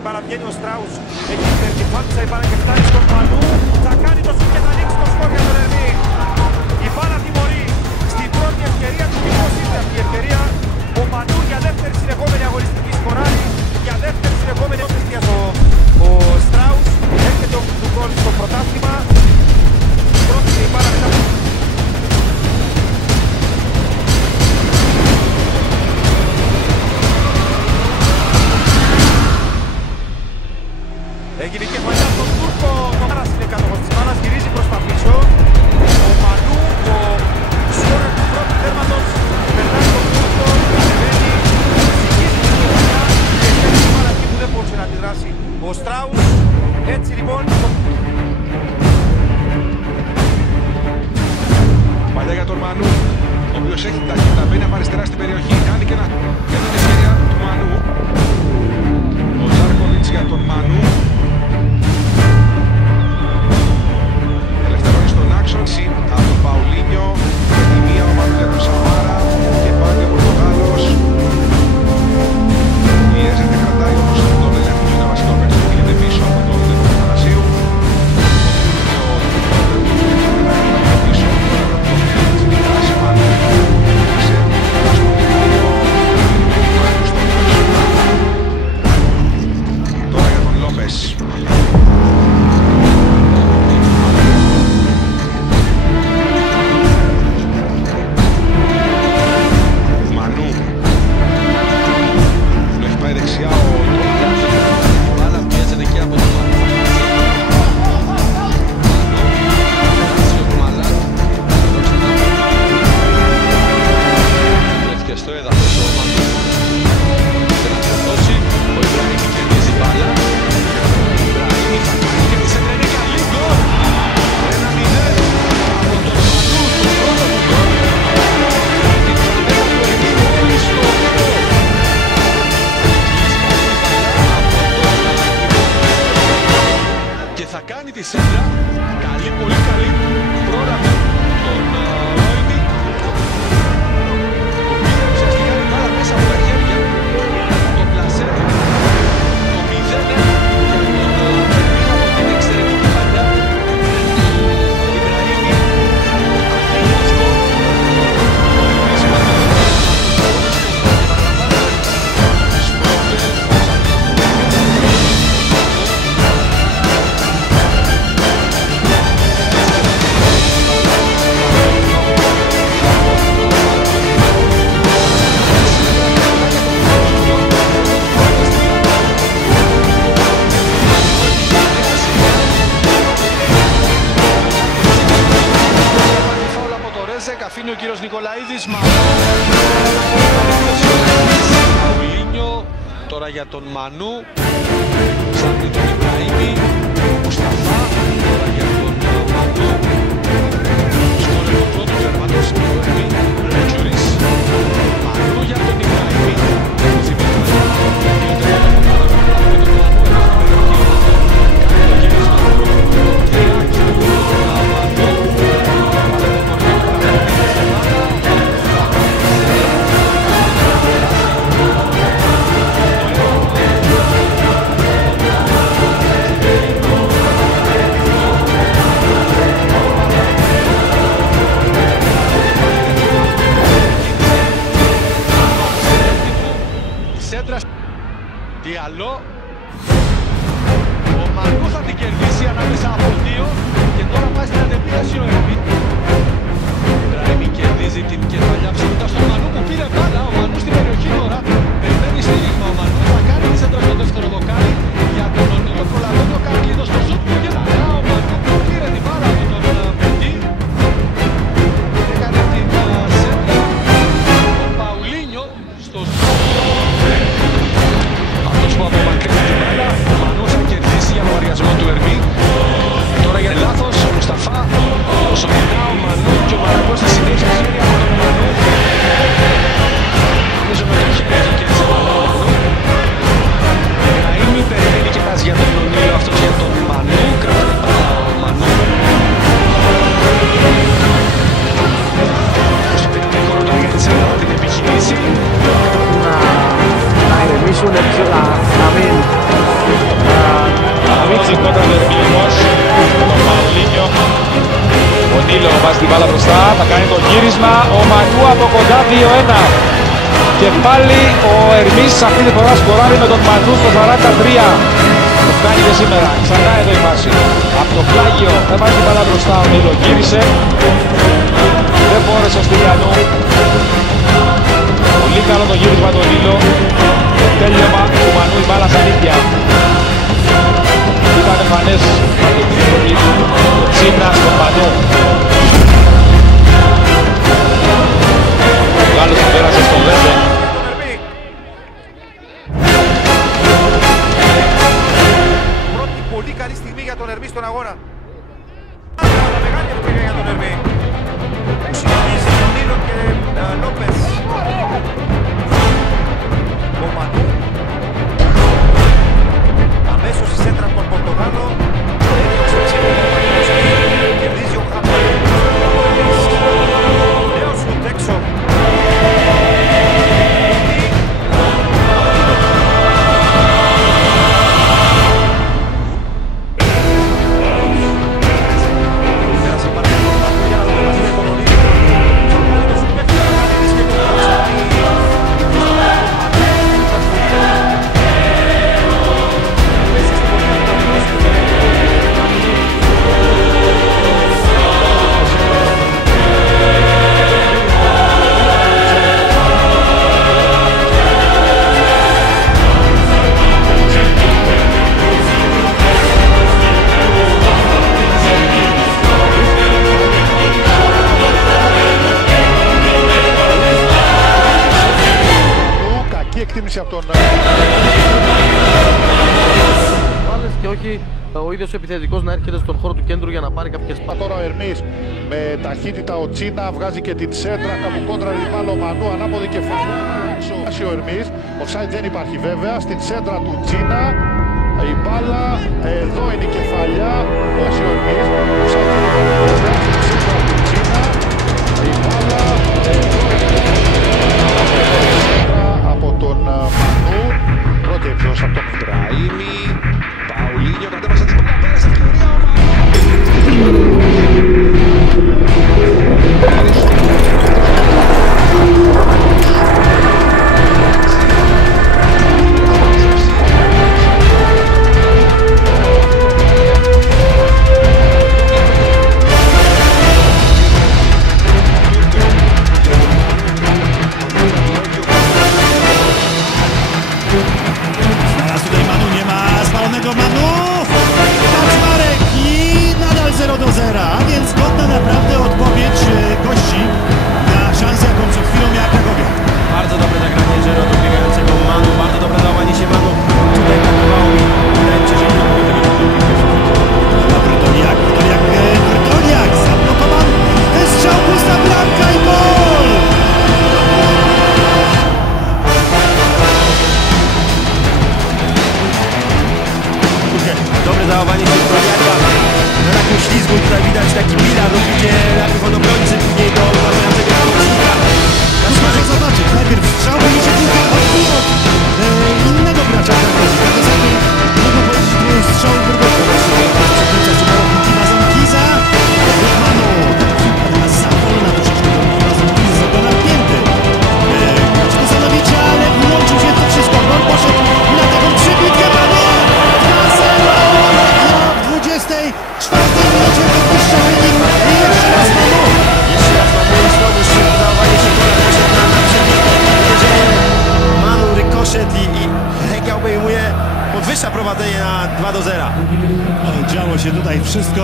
την μπάλα, βγαίνει ο Στράους. Έχει υπερτυφάντησα η μπάλα και φτάνει στον Μανού. Θα κάνει το σουτ και θα ανοίξει το σκορ για τον Ερμή. Η μπάλα τιμωρεί. Στην πρώτη ευκαιρία του Κυπρός ήρθε αυτή η ευκαιρία. Ο Μανού για δεύτερη συνεχόμενη αγωνιστική σκοράρει. Για δεύτερη συνεχόμενη ευκαιρία ο Στράους. Έρχεται του γκολ στο πρωτάθλημα. Πρόκειται η μπάλα μετά. Έγινε και κεφαλιά στον Τούρκο, ο Μάρας είναι κάτοχος της μπάλας, γυρίζει προς τα πίσω. Ο Μανού, το σκόρερ του πρώτου τέρματος, περνάει τον Τούρκο, κατεβαίνει, συγχύζει την κεφαλιά και έχει την μπάλα εκεί που δεν μπορούσε να αντιδράσει ο Στράους. Έτσι λοιπόν... Παλιά για τον Μανού, ο οποίος έχει ταχύτητα, μπαίνει από αριστερά στην περιοχή, κάνει και την ευκαιρία του Μανού. Ο Ζάρκοβιτς για τον Μανού. Ελευθερώνει στον άξονα από τον Παουλίνιο. Η μία ομάδα για τον Σαμάρα και πάλι ο Πορτογάλος. Πιέζεται, κρατάει όμως τον έλεγχο του, είναι βασικό παίκτης που γίνεται πίσω από τον Θανασίου. Θα κάνει τη σέντρα, καλή, πολύ καλή, πρόλαβε τον Ρόιντι, που πήρε ουσιαστικά την μπάλα μέσα από τα χέρια, τον πλασέρει, το 0-1 για τον Ερμή από την εξαιρετική παλιά. Ιμπραήμι, ανοίγει το σκορ, αφήνει ο κύριος Νικολαίδης. Μαουλίνιο τώρα για τον Μανού. Ψάχνει τον Ιμπραήμι. Μουσταφά τώρα για τον Μανού. Σκόρε του πρώτου τέρματος. Ρέτσουρης. Μανού για τον Ιμπραήμι. Διαλό. Ο Μανού θα την κερδίσει ανάμεσα από δύο και τώρα πάει στην αντεπίθεση ο Ερμή. Ιμπραήμι κερδίζει την κεφαλιά ψήνοντας τον Μανού που πήρε μπάλα. Ο Μανού στην περιοχή τώρα. Περιμένει στήριγμα ο Μανού. Θα κάνει τη σέντρα στο δεύτερο δοκάρι για τον Ονίλο. Προλαβαίνει ο Καρκλίδος στο σουτ του και μετά ο Μανού που πήρε την μπάλα από τον Πεντή. Έκανε την σέντρα. Ο Παουλίνιο στο σουτ. Αυτός που απομακρύνει την μπάλα, ο Μανού θα κερδίσει για λογαριασμό του Ερμή. Τώρα για λάθος, ο Μουσταφά, όσο γυρνά ο Μανού και ο Μαρακός στη συνέχεια χέρι από τον Μανού. Νομίζω με το χέρι έχει κερδίσει ο Μανού. Ιμπραήμι περιμένει και ένας για τον Ονίλο, αυτός για τον Μανού. Κρατάει μπάλα ο Μανού. Στο τεχνικό ρωτάει για τη σέντρα την επιχειρήσει. Να ηρεμήσουν, να μην Μίτση κόντρα Βερμίλος, τον Παουλίνιο. Ο Νίλο βάζει την μπάλα μπροστά, θα κάνει το γύρισμα, ο Μανού από κοντά 2-1. Και πάλι ο Ερμής αυτή τη φορά σκοράρει με τον Μανού στο 43. Το κάνει και σήμερα, ξανά εδώ η Μάση. Από το πλάγιο έβαλε την μπάλα μπροστά, ο Νίλο γύρισε. Δεν μπόρεσε ο Στυλιανού. Πολύ καλό το γύρισμα του Νίλο. Το τέλειωμα του Μανού, η μπάλα στα νύχια. Ήταν εμφανές το Τσίνα στον Μανού. Ο Γάλλος που πέρασε στο Βέντε. Πρώτη πολύ καλή στιγμή για τον Ερμή στον αγώνα. Μεγάλη ευκαιρία για τον Ερμή. Που συνεχίζει τον Νίλο και Λόπες. Ο Μανού. Αμέσως η σέντρα από τον Πορτογάλο. Κερδίζει ο Χαμέλης. Νέο σουτ έξω. Από τον... και όχι ο ίδιος επιθετικός να έρχεται στον χώρο του κέντρου για να πάρει κάποιες πάτες. Τώρα ο Ερμής με ταχύτητα, ο Τσίνα βγάζει και την σέντρα κάπου κόντρα ριμπάλο Μανού, ανάποδη κεφαλή. Ο Ερμής, ο side δεν υπάρχει βέβαια, στην σέντρα του Τσίνα η μπάλα, εδώ είναι η κεφαλιά, ο Ερμής, ο side δεν υπάρχει βέβαια, στην σέντρα του Τσίνα η μπάλα, εδώ είναι η σέντρα από τον Μανού, πρώτη εκδόση από τον Τραήμι, Παουλίνιο κατέβασε την μπάλα, πέρασε ευκαιρία ο Μανού. A więc godna naprawdę odpowiedź gości na szansę, jaką przed chwilą miała Krakowia. Bardzo dobre zagranie Żero dobiegającego Manu, bardzo dobre dawanie się Manu. Tutaj brakowało mi, wydaje mi się, że nie było tego Brytoniak zablokowany, wystrzał, pusta bramka i gol! Dobre zachowanie się Brytoniaka. Na takim ślizgu tutaj widać taki bilar, gdzie najpierw od obrońcy, później do uważającego pomocnika. Kaczmarek zobaczyć, najpierw strzał, będzie się tylko odbił od innego gracza Krakowia. W zasadzie mogę powiedzieć, że jest strzał Brytoniaka. Przekroczył się do Kiwa Zonkiza, Manu. Natomiast za wolna troszeczkę do Kiwa Zonkiza, to napięty. Kusanowicie, ale włączył się to wszystko. On poszedł na taką przybitkę, panie! 2-0! W 24 minucie podwyższa wynik i jeszcze raz Manu. Jeszcze raz Manu i znowu szybko zachowanie się gola, poszedł na przebitkę. Uderzenie Manu, rykoszet i Legia obejmuje, podwyższa prowadzenie na 2-0. Działo się tutaj wszystko,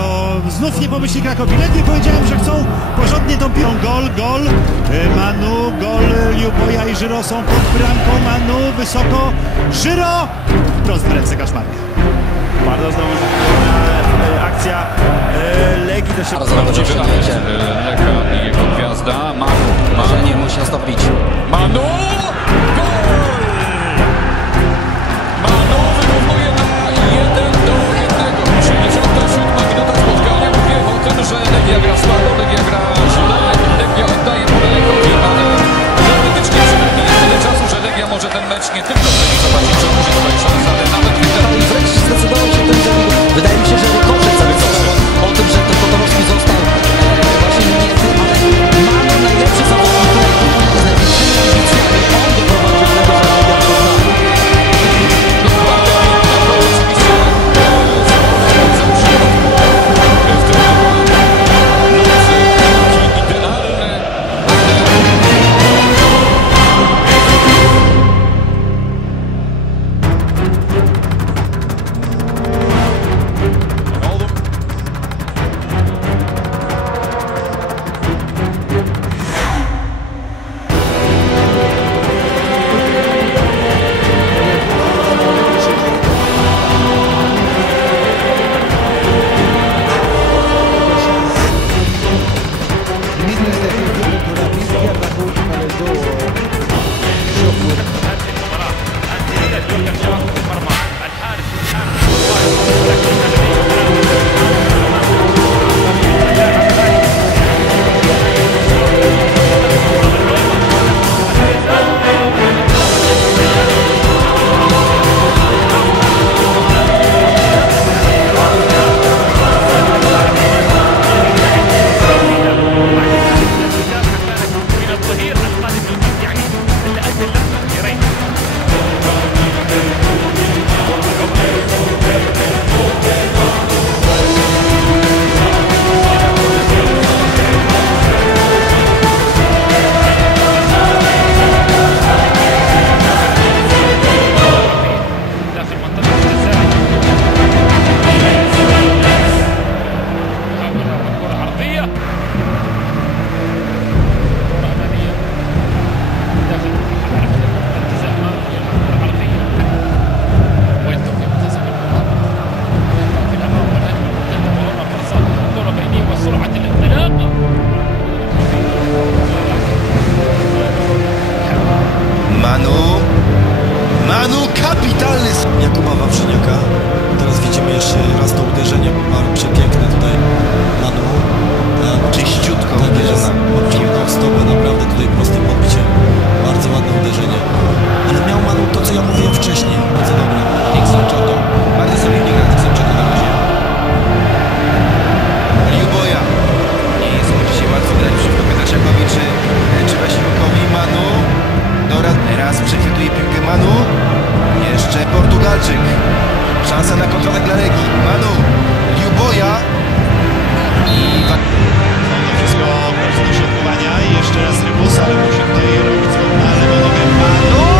znów nie pomyśli Krakowi. Lepiej powiedziałem, że chcą porządnie tą piłą. Gol Manu, gol Liuboja i Żyro są pod bramką. Manu wysoko, Żyro wprost w ręce Kaczmarka. Bardzo znowu akcja Legii też się Leka i jego gwiazda. Manu nie musi nastąpić. Manu! Gol! Manu wyrównuje na 1-1. 67 minuta spotkania. Mówię o tym, że Legia gra słabo, Legia gra źle, Legia oddaje pole Lekowi, ale teoretycznie przynajmniej jest tyle czasu, że Legia może ten mecz nie tylko zobaczyć, że może to być szansa, ale nawet Wręcz zdecydował się ten zawód Wawrzyniaka. Teraz widzimy jeszcze raz to uderzenie, przepiękne tutaj Manu. Czyściutko tak jest, odciągnął stopę, naprawdę tutaj prostym podbiciem. Bardzo ładne uderzenie. Ale miał Manu to, co ja mówiłem wcześniej. Bardzo dobre. Nixon Czoto. Bardzo solidnie gra Nixon Czoto na razie. Liuboja. Nie jest oczywiście łatwo grać przeciwko Pietrasiakowi czy Wasiłkowi. Manu. Dobra, raz przechwytuje piłkę Manu. Jeszcze Portugalczyk. Szansa na kontratak dla Legii. Manu. Liuboja. I Wszystko do środkowania i jeszcze raz Rybus, ale musi tutaj robić na lewą nogę Manu.